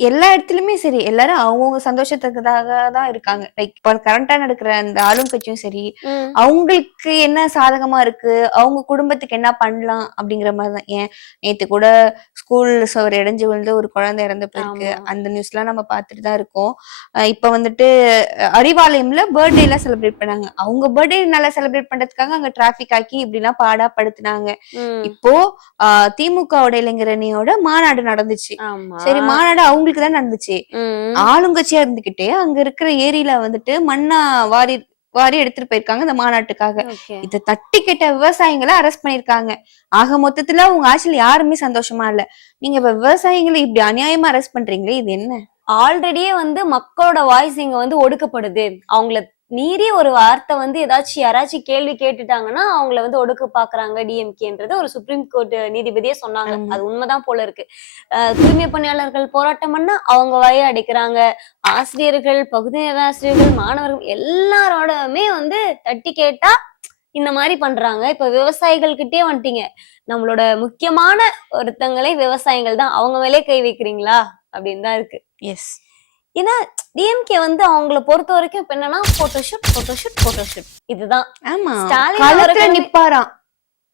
எல்லா இடத்துலயுமே சரி எல்லாரும் அவங்கவுங்க சந்தோஷத்துக்காக தான் இருக்காங்க. லைக் இப்போ கரண்டா நடக்கிற அந்த ஆளும் கட்சியும் சரி அவங்களுக்கு என்ன சாதகமா இருக்கு அவங்க குடும்பத்துக்கு என்ன பண்ணலாம் அப்படிங்கிற மாதிரிதான். ஏன்? நேத்து கூட ஸ்கூல் சுவர் இடைஞ்சு விழுந்து ஒரு குழந்தை இறந்து போயிருக்கு. அந்த நியூஸ் எல்லாம் நம்ம பார்த்துட்டு தான் இருக்கோம் இப்ப வந்துட்டு அறிவாலயம்ல பர்த்டே எல்லாம் செலிப்ரேட் பண்ணாங்க. அவங்க பர்த்டே நல்லா செலிப்ரேட் பண்றதுக்காக அங்க டிராபிக் ஆக்கி இப்படி எல்லாம் பாடா படுத்துனாங்க. இப்போ திமுகவோட இளைஞரணியோட மாநாடு நடந்துச்சு. சரி மாநாடு அவங்களுக்கு தான் நடந்துச்சு. ஆளுங்கட்சியா இருந்துகிட்டு அங்க இருக்கிற ஏரியில வந்துட்டு மண்ணா வாரி வாரி எடுத்துட்டு போயிருக்காங்க இந்த மாநாட்டுக்காக. இத தட்டி கேட்ட விவசாயிகளை அரெஸ்ட் பண்ணிருக்காங்க ஆக மொத்தத்துல உங்க ஆட்சியில யாருமே சந்தோஷமா இல்ல. நீங்க இப்ப விவசாயிகளை இப்படி அநியாயமா அரெஸ்ட் பண்றீங்களே இது என்ன? ஆல்ரெடியே வந்து மக்களோட வாய்ஸ் இங்க வந்து ஒடுக்கப்படுது. அவங்கள மீறி ஒரு வார்த்தை வந்து ஏதாச்சும் யாராச்சும் கேள்வி கேட்டுட்டாங்கன்னா அவங்கள வந்து ஒடுக்க பாக்குறாங்க டிஎம்கேன்றது ஒரு சுப்ரீம் கோர்ட் நீதிபதியே சொன்னாங்க. அது உண்மைதான் போல இருக்கு. தூய்மை பணியாளர்கள் போராட்டம் பண்ணா அவங்க வாய அடைக்கிறாங்க. ஆசிரியர்கள் பகுதி நேர ஆசிரியர்கள் மாணவர்கள் எல்லாரோடமே வந்து தட்டி கேட்டா இந்த மாதிரி பண்றாங்க. இப்ப விவசாயிகள் கிட்டே வந்துட்டீங்க. நம்மளோட முக்கியமான ஒருத்தங்களே விவசாயிகள் தான். அவங்க மேலே கை வைக்கிறீங்களா? அப்படின்னு தான் இருக்கு. எஸ் டிஎம்கே வந்து அவங்கள பொறுத்த வரைக்கும் இப்ப என்னன்னா போட்டோஷூட் போட்டோஷூட் போட்டோஷூட் இதுதான். ஆமா. ஸ்டாலின் நிப்பாராம்.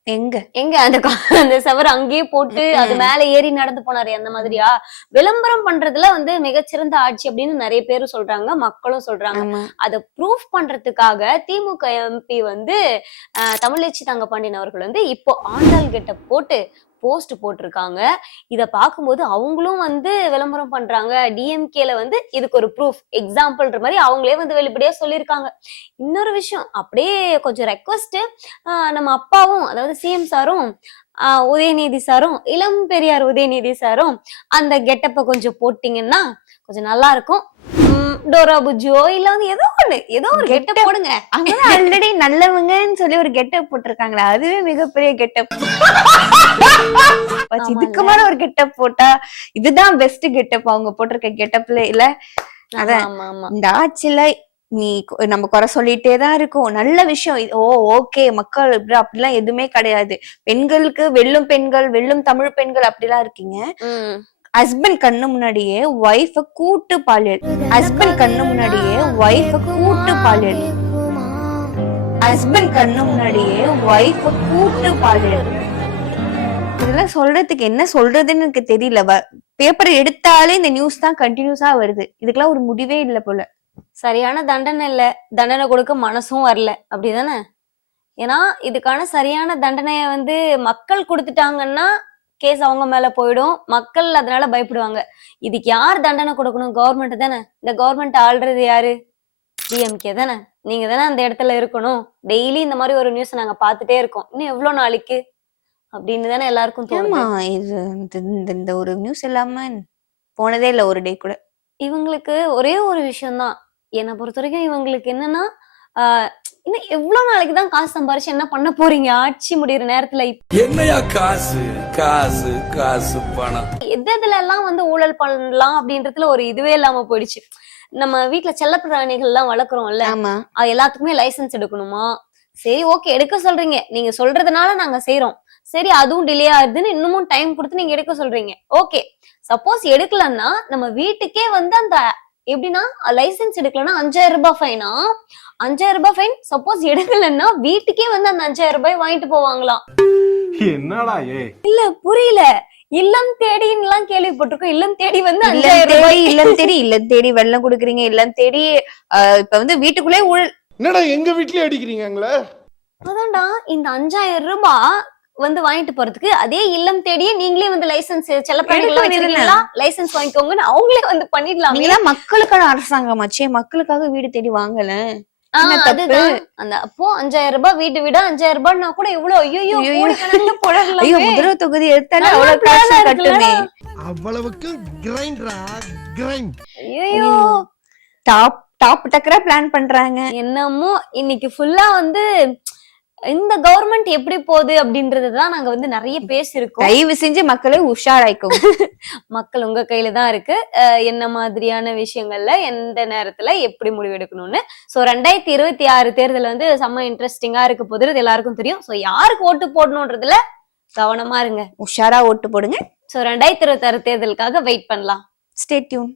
எங்க? எங்க? அந்த அந்த சவர் அங்கேயே போட்டு அது. மேல ஏறி நடந்து போனாரு அந்த மாதிரியா? விளம்பரம் பண்றதுல வந்து மிகச்சிறந்த ஆட்சி அப்படின்னு நிறைய பேரும் சொல்றாங்க மக்களும் சொல்றாங்க. அதை ப்ரூஃப் பண்றதுக்காக திமுக எம்பி வந்து தமிழச்சி தங்க பாண்டியன் அவர்கள் வந்து இப்போ ஆண்டாள் கிட்ட போட்டு போஸ்ட் போட்டிருக்காங்க. இதை பார்க்கும்போது அவங்களும் வந்து விளம்பரம் பண்றாங்க. டிஎம்கேல வந்து இதுக்கு ஒரு ப்ரூஃப் எக்ஸாம்பிள்ன்ற மாதிரி அவங்களே வந்து வெளிப்படையா சொல்லியிருக்காங்க. இன்னொரு விஷயம் அப்படியே கொஞ்சம் ரெக்வஸ்ட் நம்ம அப்பாவும் அதாவது சிஎம் சாரும் உதயநிதி சாரும் இளம் பெரியார் உதயநிதி சாரும் அந்த கெட்டப்ப கொஞ்சம் போட்டிங்கன்னா கொஞ்சம் நல்லா இருக்கும். டோரா புஜ்ஜோ இல்ல வந்து ஏதோ ஒண்ணு ஏதோ ஒரு கெட்டப். போடுங்க. அவங்க ஆல்ரெடி நல்லவங்கன்னு சொல்லி ஒரு கெட்டப் போட்டிருக்காங்களா அதுவே மிகப்பெரிய கெட்டப் இதுக்கு மேல ஒரு கெட்டப் போட்டா இதுதான் பெஸ்ட் கெட்டப் அவங்க போட்டிருக்க கெட்டப்ல இல்ல? அதான். ஆமா ஆமா இந்த ஆட்சியில நீ நம்ம குறை சொல்லிட்டே தான் இருக்கோம். நல்ல விஷயம். ஓ ஓகே மக்கள் இப்படி அப்படிலாம் எதுவுமே கிடையாது. பெண்களுக்கு வெல்லும் பெண்கள் வெல்லும் தமிழ் பெண்கள் அப்படிலாம் இருக்கீங்க. ஹஸ்பண்ட் கண்ணு முன்னாடியே ஒய்ஃப கூட்டு பாலியல். ஹஸ்பண்ட் கண்ணு முன்னாடியே ஒய்ஃப கூட்டு பாலியல். ஹஸ்பண்ட் கண்ணு முன்னாடியே ஒய்ஃப கூட்டு பாலியல். இதெல்லாம் சொல்றதுக்கு என்ன சொல்றதுன்னு எனக்கு தெரியல. பேப்பர் எடுத்தாலே இந்த நியூஸ் தான் கண்டினியூஸா வருது. இதுக்கெல்லாம் ஒரு முடிவே இல்ல போல. சரியான தண்டனை இல்ல. தண்டனை கொடுக்க மனசும் வரல. அப்படிதானே? ஏன்னா இதுக்கான சரியான தண்டனைய வந்து மக்கள் கொடுத்துட்டாங்கன்னா கேஸ் அவங்க மேல போயிடும். மக்கள் அதனால பயப்படுவாங்க. இதுக்கு யார் தண்டனை கொடுக்கணும்? கவர்மெண்ட் தானே. இந்த கவர்மெண்ட் ஆள்றது யாரு? டிஎம்கே தானே. நீங்க தானே அந்த இடத்துல இருக்கணும். டெய்லி இந்த மாதிரி ஒரு நியூஸ் நாங்க பார்த்துட்டே இருக்கோம். இன்னும் எவ்வளவு நாளைக்கு? அப்படின்னு தானே எல்லாருக்கும் இது இந்த- ஒரு நியூஸ் இல்லாம போனதே இல்ல ஒரு டே கூட. இவங்களுக்கு ஒரே ஒரு விஷயம்தான். என்னை பொறுத்த வரைக்கும் இவங்களுக்கு என்னன்னா இன்னும் எவ்வளவு நாளைக்கு தான் காசு சம்பாரிச்சு என்ன பண்ண போறீங்க? ஆட்சி முடியிற நேரத்துல என்னையா காசு காசு காசு பணம்? எது எதுல எல்லாம் வந்து ஊழல் பண்ணலாம் அப்படின்றதுல ஒரு இதுவே இல்லாம போயிடுச்சு. நம்ம வீட்ல செல்ல பிராணிகள் எல்லாம் வளர்க்குறோம்ல ஆமா. அது எல்லாத்துக்குமே லைசென்ஸ் எடுக்கணுமா? சரி ஓகே எடுக்க சொல்றீங்க. நீங்க சொல்றதுனால நாங்க செய்றோம். சரி அதுவும் டிலே ஆகுதுன்னு இன்னமும் டைம் கொடுத்து நீங்க எடுக்க சொல்றீங்க. ஓகே சப்போஸ் எடுக்கலன்னா நம்ம வீட்டுக்கே வந்து அந்த எப்படின்னா லைசென்ஸ் எடுக்கலன்னா அஞ்சாயிரம் ரூபாய் ஃபைனா அஞ்சாயிரம் ரூபாய் ஃபைன் சப்போஸ் எடுக்கலன்னா வீட்டுக்கே வந்து அந்த அஞ்சாயிரம் ரூபாய் வாங்கிட்டு போவாங்களாம். என்னடா ஏ? இல்ல புரியல. இல்லம் தேடின்னு எல்லாம் கேள்விப்பட்டிருக்கோம். இல்லம் தேடி வந்து அஞ்சாயிரம் ரூபாய். இல்லம் தேடி இல்லம் தேடி வெள்ளம் குடுக்குறீங்க. இல்லம் தேடி இப்ப வந்து வீட்டுக்குள்ளே என்னடா எங்க வீட்லயே அடிக்கிறீங்க அதான்டா இந்த அஞ்சாயிரம் ரூபாய் வந்து வாங்கிட்டு போறதுக்கு அதே இல்லம் தேடியே நீங்களே வந்து லைசென்ஸ் செல்லப்பிராணிகள் எடுக்க வச்சிருக்கீங்களா? லைசென்ஸ் வாங்கிக்கோங்கன்னு அவங்களே வந்து பண்ணிடலாம். மக்களுக்கான அரசாங்கமாச்சே மக்களுக்காக வீடு தேடி வாங்கல. அந்த அப்போ அஞ்சாயிரம் ரூபாய் வீட்டு விட அஞ்சாயிரம் ரூபாய்னா கூட எவ்வளவு ஐயோ போடலாமே. ஐயோ முதல்வர் தொகுதி எடுத்தாலே அவ்வளவு காசு. கட்டுமே. அவ்வளவுக்கு கிரைண்டரா கிரைண்ட் ஐயோ டாப் டாப் டக்கரா பிளான் பண்றாங்க. என்னமோ இன்னைக்கு ஃபுல்லா வந்து இந்த கவர்மெண்ட் எப்படி போகுது அப்படின்றதுதான் நாங்க வந்து நிறைய பேசியிருக்கோம். தயவு செஞ்சு மக்களை உஷாராய்க்கும் மக்கள் உங்க கையில தான் இருக்கு. என்ன மாதிரியான விஷயங்கள்ல எந்த நேரத்துல எப்படி முடிவெடுக்கணும்னு சோ ரெண்டாயிரத்தி இருபத்தி ஆறு தேர்தல் வந்து செம்ம இன்ட்ரெஸ்டிங்கா இருக்க போது எல்லாருக்கும் தெரியும். சோ யாருக்கு ஓட்டு போடணுன்றதுல கவனமா இருங்க. உஷாரா ஓட்டு போடுங்க. சோ ரெண்டாயிரத்தி இருபத்தி ஆறு தேர்தலுக்காக வெயிட் பண்ணலாம். Stay tune